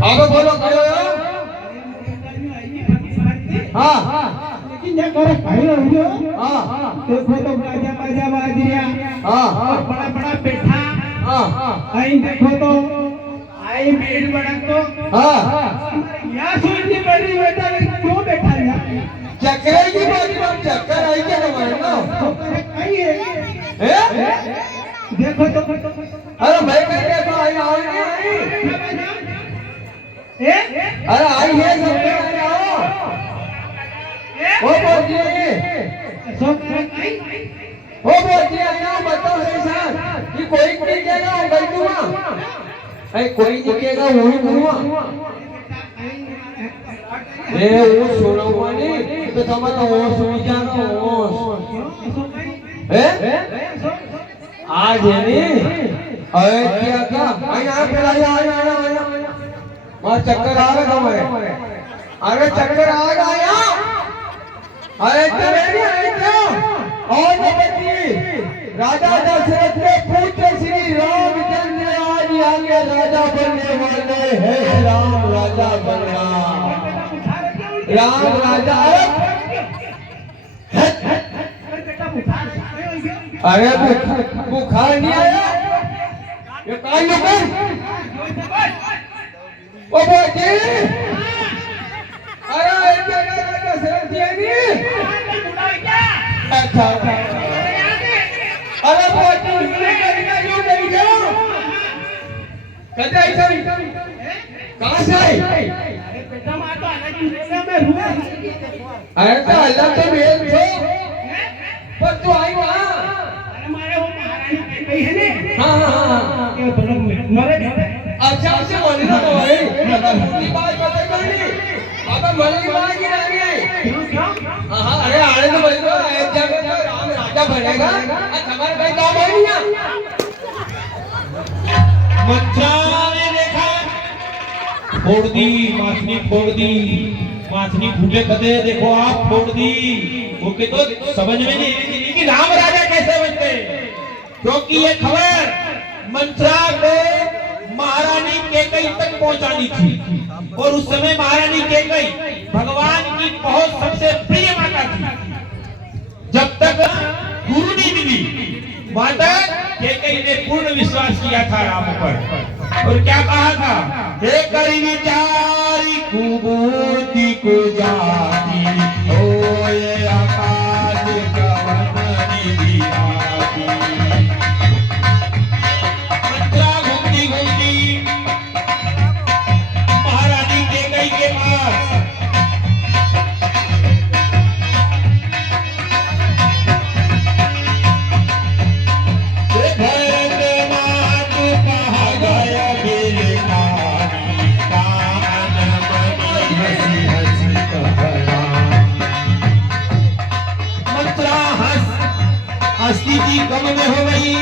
आगे बोलो करो हाँ लेकिन ये करे भाई हो हाँ देखो तो बाजा बाजा बाज रहा हाँ और बड़ा बड़ा बैठा हाँ आई देखो तो आई भीड़ बड़ा तो हाँ यहाँ सोचनी पड़ी बेटा क्यों बैठा है चक्कर की बात चक्कर आई क्या हमारे ना आई है हैं देखो तो अरे मैं कहते तो आई आओ अरे आई है सब आओ वो बोलिए वो बोलिए आओ बताओ सही साहब कि कोई दिखेगा वो गलतुआ अरे कोई दिखेगा वही मुआ ए वो सुनो वाली तो समझ वो सुन जाना वो हैं आज है नी अरे क्या क्या आई ना पहला आई मार चक्कर आ रहा हमारे अरे चक्कर आ गया अरे तेरे भी आए क्यों और न बची राजा दशरथ के पुत्र श्री रामचंद्र आज आगे राजा बनने वाले हैं राम राजा बनना राम राजा अरे बुखार नहीं आया ये काई लेकर ओ बोजी अरे क्या क्या सर जी अच्छा अरे बोजी यूं नहीं जाओ कदे ऐसा कहां से आई अरे बेटा मां तो अलग ही में हुआ अरे तो अल्लाह तो मेल छो पर तू आई वहां हमारे वो महारानी गई है ने हां हां ये तो मरे अच्छा से बोली ना भाई अगर पूरी बात बता करनी अगर मरे की बात की रानी है हां अरे आने तो बोली तो एक जगह तो राम राजा बनेगा और हमारे भाई काम है नहीं बच्चा ने देखा फोड़ दी माथनी फूटे कदे देखो आप फोड़ दी ओके तो समझ में नहीं रही कि राम राजा कैसे बनते क्योंकि ये खबर मंत्रा को महारानी केकई तक पहुंचानी थी और उस समय महारानी केकई भगवान की बहुत सबसे प्रिय माता थी जब तक गुरु नहीं मिली माता केकई ने पूर्ण विश्वास किया था राम पर और क्या कहा था हे करी विचारी कुबूती को जाती ओ ये आकाश कवन निधियाती मंत्रा घूमती घूमती महारानी केकई के पास स्थिति गम में हो गई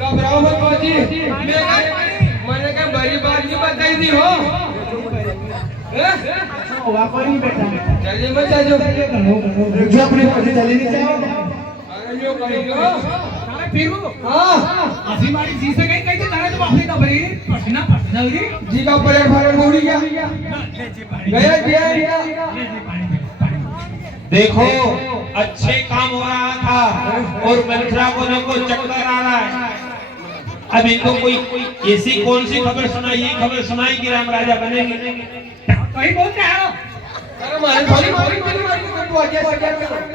घबराओ मत बाजी मैंने क्या बड़ी बात नहीं बताई थी हो वापरी बेटा चलिए मत जाओ जो अपने पास चली नहीं जाओ अरे यो करेंगे सारे पीरू हां असी मारी जी से गई कहीं तारे तो अपने कबरी पटना जी जी का पलट भरे मुड़ी गया गया देखो अच्छे काम हो रहा था और मंत्रा को देखो चक्कर आ रहा है अब इनको कोई ऐसी कौन सी खबर सुनाई ये खबर सुनाई कि राम राजा बनेंगे कहीं बोल के आओ अरे मारी मारी मारी मारी मारी तो आगे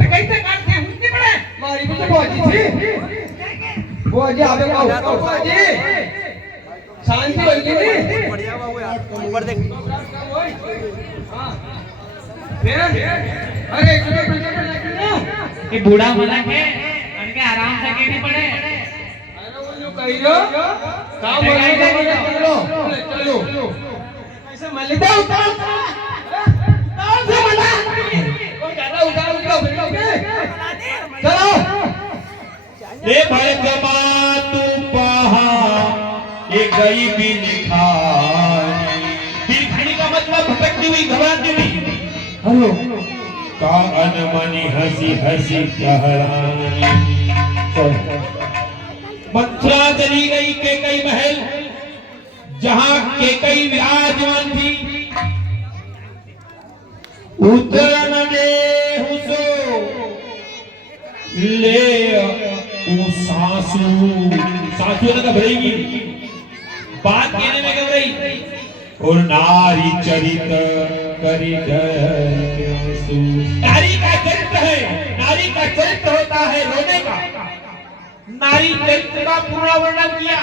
कैसे काटते हैं उतनी बड़े मारी भी तो बाजी थी वो आगे आगे आओ बाजी शांति बन गई बढ़िया बाबू यार ऊपर देख हां अरे एक मिनट ये बूढ़ा मना के उनके आराम से कहने पड़े अरे वो जो कह रहे हो काम बनाएगा चलो चलो ऐसे मलिदा उतार से मना वो ज्यादा उतार चलो ए भाई जमा तू पहा ये गई भी निखारी बिरखड़ी का मतलब भटकती हुई घबराती हुई हेलो का अनमनी हंसी हंसी कहलानी। मथुरा चली गई कैकई महल, जहां कैकई विराजमान थी। उतर न दे सो ले वो सासू, सासू ने घबराएगी, बात कहने में घबराई। और नारी चरित करी गए, नारी का चरित्र है, नारी का चरित्र होता है रोने का। नारी चरित्र का पूर्ण वर्णन किया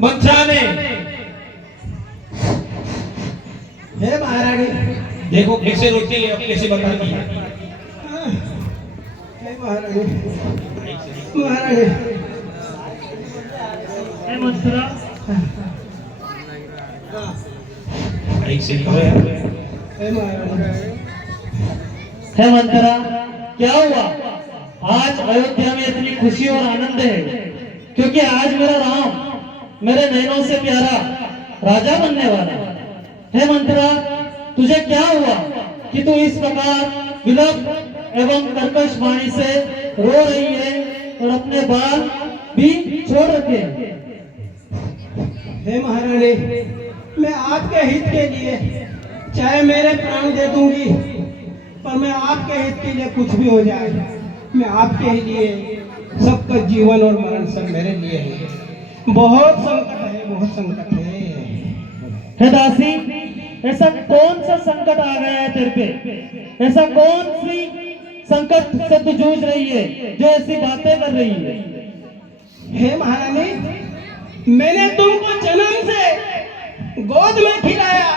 मंत्रा ने। हे महारानी, देखो कैसे रोती है, अब कैसे बताती है। हे महारानी, महारानी, हे मंत्रा, एक से कहो यार। हे महारानी, हे मंत्रा, क्या हुआ? आज अयोध्या में इतनी खुशी और आनंद है क्योंकि आज मेरा राम मेरे नैनों से प्यारा राजा बनने वाला है। हे मंत्रा, तुझे क्या हुआ कि तू इस प्रकार विलप एवं कर्कश वाणी से रो रही है और अपने बाल भी छोड़ रखे हैं? हे महारानी, मैं आपके हित के लिए चाहे मेरे प्राण दे दूंगी, पर मैं आपके हित के लिए कुछ भी हो जाए, मैं आपके ही लिए, सबका जीवन और मरण सब मेरे लिए है। बहुत संकट है, बहुत संकट है। हे दासी, ऐसा कौन सा संकट आ गया है तेरे पे? ऐसा कौन सी संकट से तू जूझ रही है जो ऐसी बातें कर रही है? हे महारानी, मैंने तुमको जन्म से गोद में खिलाया,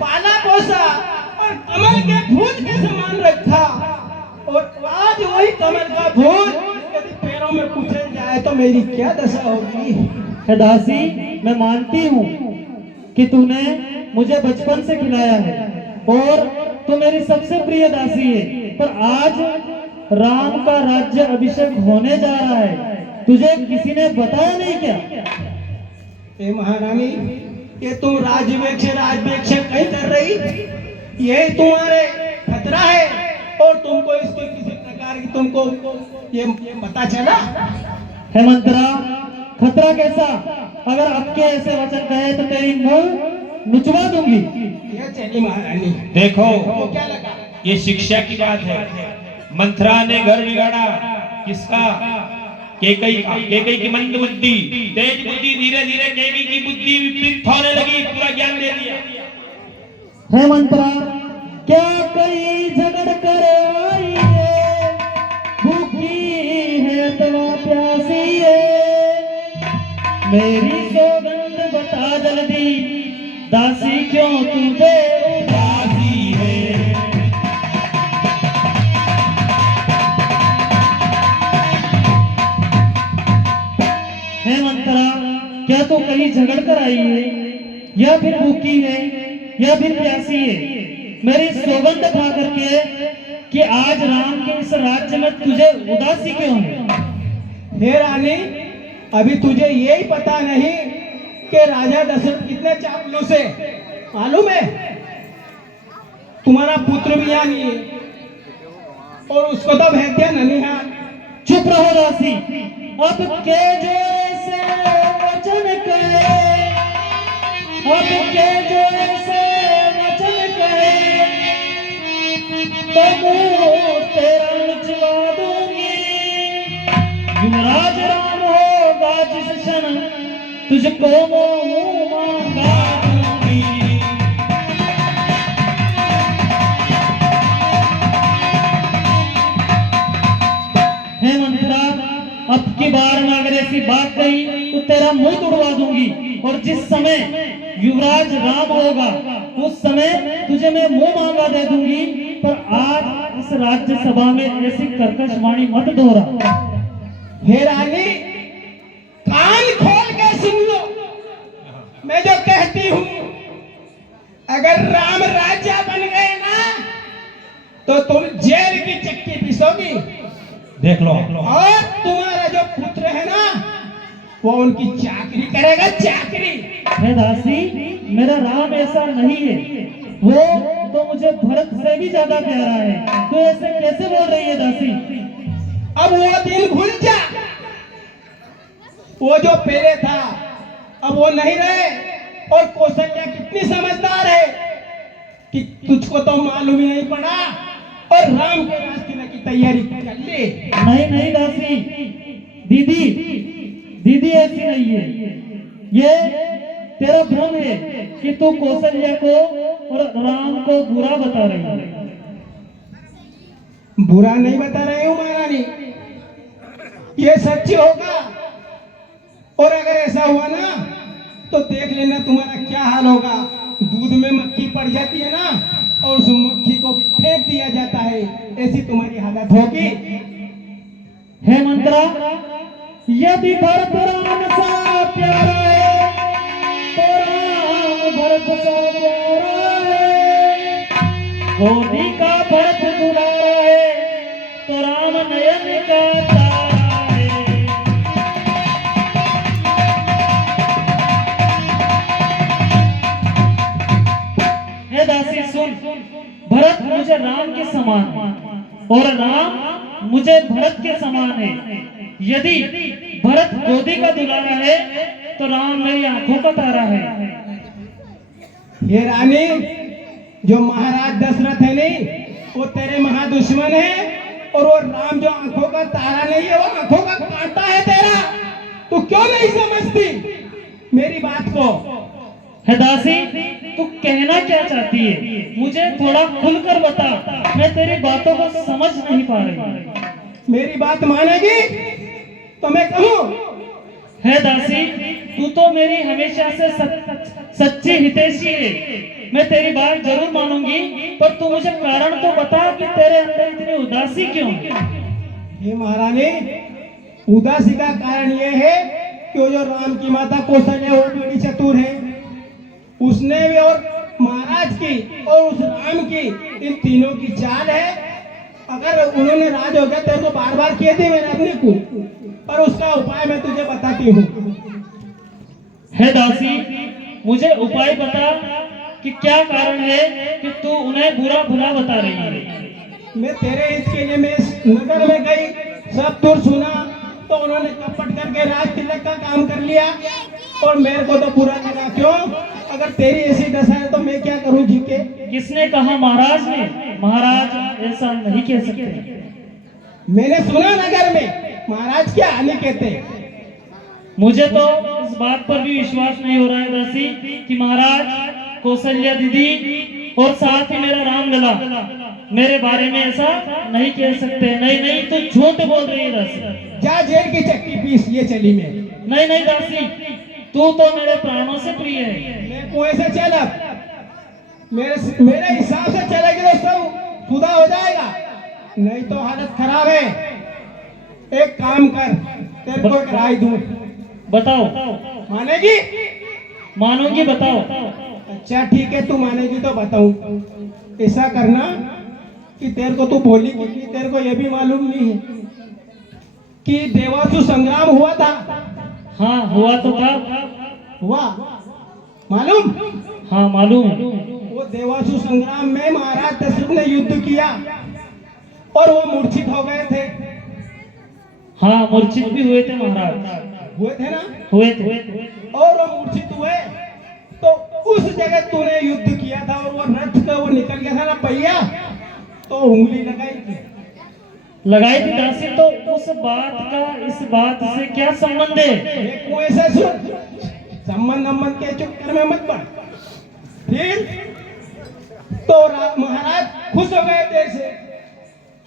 पाला पोसा और कमल के फूल के समान रखा, और आज वही कमल का फूल यदि पैरों में कुचल जाए तो मेरी क्या दशा होगी? हे दासी, मैं मानती हूँ कि तूने मुझे बचपन से खिलाया है और तू मेरी सबसे प्रिय दासी है, पर आज राम का राज्य अभिषेक होने जा रहा है, तुझे किसी ने बताया नहीं क्या? हे महारानी, ये तुम राजवेक्ष कहीं कर रही, यही तुम्हारे खतरा है, और तुमको इसके किसी प्रकार की तुमको ये पता चला? हे मंत्रा, खतरा कैसा? अगर आपके ऐसे वचन कहे तो तेरी मुंह नुचवा दूंगी। ये चली महारानी। देखो तो क्या लगा? ये शिक्षा की बात है। मंथरा ने घर बिगाड़ा किसका? कैकई की मंद बुद्धि, तेज बुद्धि, धीरे धीरे कैकई की बुद्धि विपरीत होने लगी, पूरा ज्ञान दे दिया। हे मंत्रा, क्या कई झगड़ कर आई है, भूखी है अथवा प्यासी है, मेरी सौगंध बता जल्दी, दासी क्यों तुझे उदासी है? हे मंत्रा, क्या तू कहीं झगड़ कर आई है, या फिर भूखी है, या फिर प्यासी है? मेरी सौगंध खा करके कि आज राम के इस राज्य में तुझे उदासी क्यों है? हे रानी, अभी तुझे यही पता नहीं कि राजा दशरथ कितने चापलूस है, मालूम है? तुम्हारा पुत्र भी यहाँ नहीं है, और उसको तो भेज दिया ननिहाल। चुप रहो दासी, अब के जैसे वचन कहे, अब के जैसे वचन कहे, तो मुंह तेरा नुचवा दूंगी। युवराज राम होगा जिस क्षण, तुझको मुंह मांगा दूंगी। हे मंत्रा, अब की बार में अगर ऐसी बात कही तो तेरा मुंह तोड़वा दूंगी, और जिस समय युवराज राम होगा उस समय तुझे मैं मुंह मांगा दे दूंगी, पर आज इस राज्यसभा में ऐसी कर्कश वाणी मत दोहरा। हे रानी, कान खोल के सुन लो, मैं जो कहती हूँ, अगर राम राजा बन गए ना तो तुम जेल की चक्की पीसोगी, देख लो। और तुम्हारा जो पुत्र है ना वो उनकी चाकरी करेगा, चाकरी। हे दासी, मेरा राम ऐसा नहीं है, वो तो मुझे भरत से भी ज्यादा प्यारा है। तो ऐसे कैसे बोल रही है दासी? अब वो दिन भूल जा, वो जो पहले था अब वो नहीं रहे। और कौशल्या कितनी समझदार है कि तुझको तो मालूम ही नहीं पड़ा और राम के रास्ते की तैयारी कर ले। नहीं नहीं दासी, दीदी दीदी ऐसी नहीं है। ये तेरा भ्रम है कि तू कौशल्या को और राम को बुरा बता रही है। बुरा नहीं बता रही हूँ महारानी, ये सच्ची होगा। और अगर ऐसा हुआ ना तो देख लेना तुम्हारा क्या हाल होगा। दूध में मक्खी पड़ जाती है ना और उस मक्खी को फेंक दिया जाता है, ऐसी तुम्हारी हालत होगी। हे मंत्रा, यदि भरत राम सा प्यारा है तो राम भरत सा प्यारा है। गोदी का भरत दुलारा है तो राम नयन का तारा है। हे दासी सुन, भरत मुझे राम के समान है और राम मुझे भरत के समान है। यदि भरत गोदी का दुलारा है तो राम मेरी आंखों का तारा है। ये रानी, जो महाराज दशरथ है नहीं, वो तेरे महादुश्मन है। और वो राम जो आंखों का तारा नहीं है, वो आंखों का कांटा है तेरा। तू क्यों नहीं समझती मेरी बात को? है दासी, तू कहना क्या चाहती है? मुझे थोड़ा खुलकर बता, मैं तेरी बातों को समझ नहीं पा रही। मेरी बात मानेगी तो मैं कहूँ? है दासी, तू तो मेरी हमेशा से सच्ची हितैषी है। मैं तेरी बात जरूर मानूंगी, पर तू मुझे कारण तो बता कि तेरे अंदर इतनी उदासी क्यों है? हे महारानी, उदासी का कारण ये है कि वो जो राम की माता कौशल्या वो बड़ी चतुर है। उसने भी और महाराज की और उस राम की, इन तीनों की चाल है। अगर उन्होंने राज हो गया तेरे को बार बार किए थे मैंने अपने को, पर उसका उपाय मैं तुझे बताती हूँ। है दासी, मुझे उपाय बता कि क्या कारण है कि तू उन्हें बुरा भला बता रही है। मैं तेरे हित के लिए मैं नगर में गई, सब दूर सुना तो उन्होंने कपट करके राज तिलक का काम कर लिया और मेरे को तो बुरा लगा। क्यों? अगर तेरी ऐसी दशा है तो मैं क्या करूं जी के? किसने कहा? महाराज ने। महाराज ऐसा नहीं कह सकते। मैंने सुना नगर में महाराज क्या हानि कहते हैं। मुझे तो इस बात पर भी विश्वास नहीं हो रहा है दासी कि महाराज, कौशल्या दीदी और साथ ही मेरा राम लला मेरे बारे में ऐसा नहीं कह सकते। नहीं नहीं, तू झूठ बोल रही है दासी। जा जेल की चक्की पीस, ये चली मैं। नहीं नहीं दासी, तू तो मेरे प्राणों से प्रिय है। मैं कुएं से चला, मेरे हिसाब से चलेगी तो सब खुदा हो जाएगा, नहीं तो हालत खराब है। एक काम कर, तेरे को एक राय दूं। बताओ। मानेगी? मानूंगी, बताओ। अच्छा ठीक है, तू मानेगी तो बताऊं। ऐसा करना कि तेरे को तू बोली कि तेरे को ये भी मालूम नहीं है कि देवासुर संग्राम हुआ था। हाँ हुआ तो था। हुआ मालूम? हाँ मालूम है। वो देवासुर संग्राम में महाराज दशरथ ने युद्ध किया और वो मूर्छित हो गए थे। हाँ मूर्छित भी हुए थे महाराज। हुए थे ना? हुए थे। और वो मूर्छित हुए तो उस जगह तूने युद्ध किया था और वो रथ का वो निकल गया था ना पहिया, तो उंगली लगाई थी दासी। तो उस बात का इस बात से क्या संबंध है? कुएं से सुन, संबंध के चक्कर में मत पड़। फिर तो महाराज खुश हो गए तेरे से।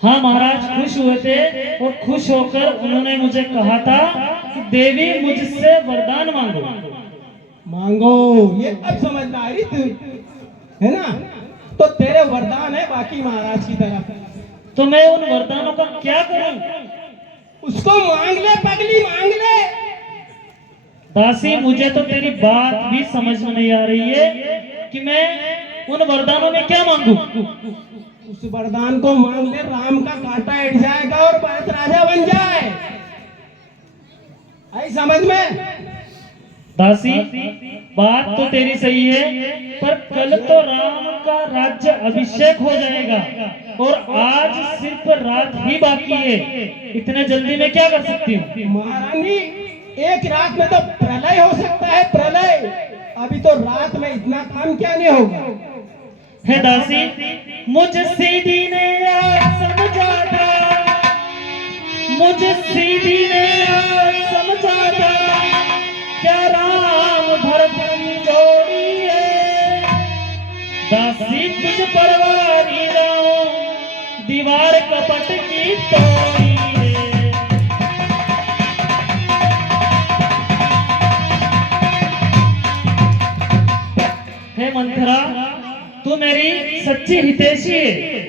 हाँ महाराज खुश हुए थे और खुश होकर उन्होंने मुझे कहा था कि देवी मुझसे वरदान मांगो। मांगो, ये अब समझ में आ रही तू, है ना? तो तेरे वरदान है बाकी महाराज की तरफ। तो मैं उन वरदानों का क्या करूं? उसको मांग ले पगली, मांग ले। दासी मुझे तो तेरी बात भी समझ में नहीं आ रही है कि मैं उन वरदानों में क्या मांगू। उस वरदान को मांग ले, राम का कांटा हट जाएगा और भरत राजा बन जाए। आई समझ में? दासी, बात तो तेरी सही है, पर कल तो राम का राज्य अभिषेक हो जाएगा और आज सिर्फ रात ही बाकी है। इतने जल्दी में क्या कर सकती हूँ? महारानी, एक रात में तो प्रलय हो सकता है, प्रलय। अभी तो रात में इतना काम क्या नहीं होगा। है दासी, मुझे सीधी ने आज समझा था, मुझे सीधी ने आज समझा था, क्या राम भरत की जोड़ी है। दासी तुझ परवारी राम, दीवार कपट की तोड़ी है। हे मंथरा, तू मेरी सच्ची हितैषी है,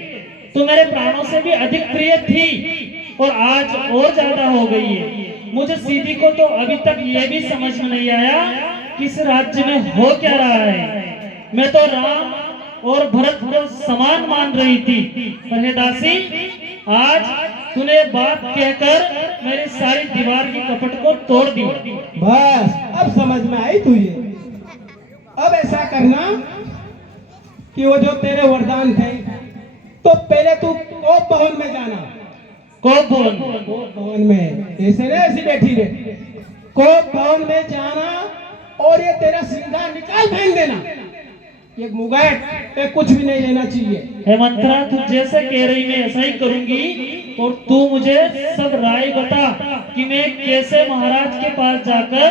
तू मेरे प्राणों से भी अधिक प्रिय थी और आज और ज्यादा हो गई है। मुझे सीधी को तो अभी तक ये भी समझ में नहीं आया कि इस राज्य में हो क्या रहा है। मैं तो राम और भरत को समान मान रही थी, पर हे दासी, आज तूने बात कहकर मेरी सारी दीवार की कपट को तोड़ दी। बस अब समझ में आई तुझे। अब ऐसा करना कि वो जो तेरे वरदान थे, तो पहले तू कोप भवन में जाना। कोप भवन? कोप भवन में ऐसे ना ऐसी बैठी रहे। कोप भवन में जाना और ये तेरा श्रृंगार निकाल फेंक देना। ये मुगाट पे कुछ भी नहीं लेना चाहिए। हे मंत्रा, तू जैसे कह रही मैं ऐसा ही करूंगी, और तू मुझे सब राय बता कि मैं कैसे महाराज के पास जाकर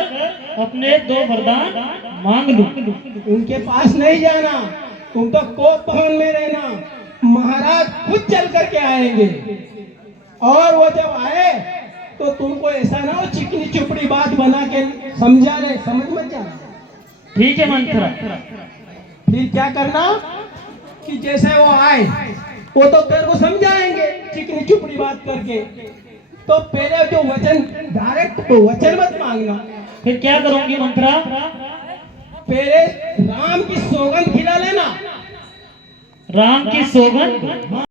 अपने 2 वरदान मांग लूं। उनके पास नहीं जाना, तुम तो कोप भवन में रहना। महाराज खुद चल करके आएंगे, और वो जब आए तो तुमको ऐसा ना हो चिकनी चुपड़ी बात बना के समझा ले, समझ मत जाना। ठीक है मंत्रा। फिर क्या करना कि जैसे वो आए वो तो तेरे को समझाएंगे चिकनी चुपड़ी बात करके। तो पहले जो वचन, डायरेक्ट वचन मत मांगना। फिर क्या करूंगी मंत्रा? पहले राम की सौगंध खिला लेना। राम की सौगंध?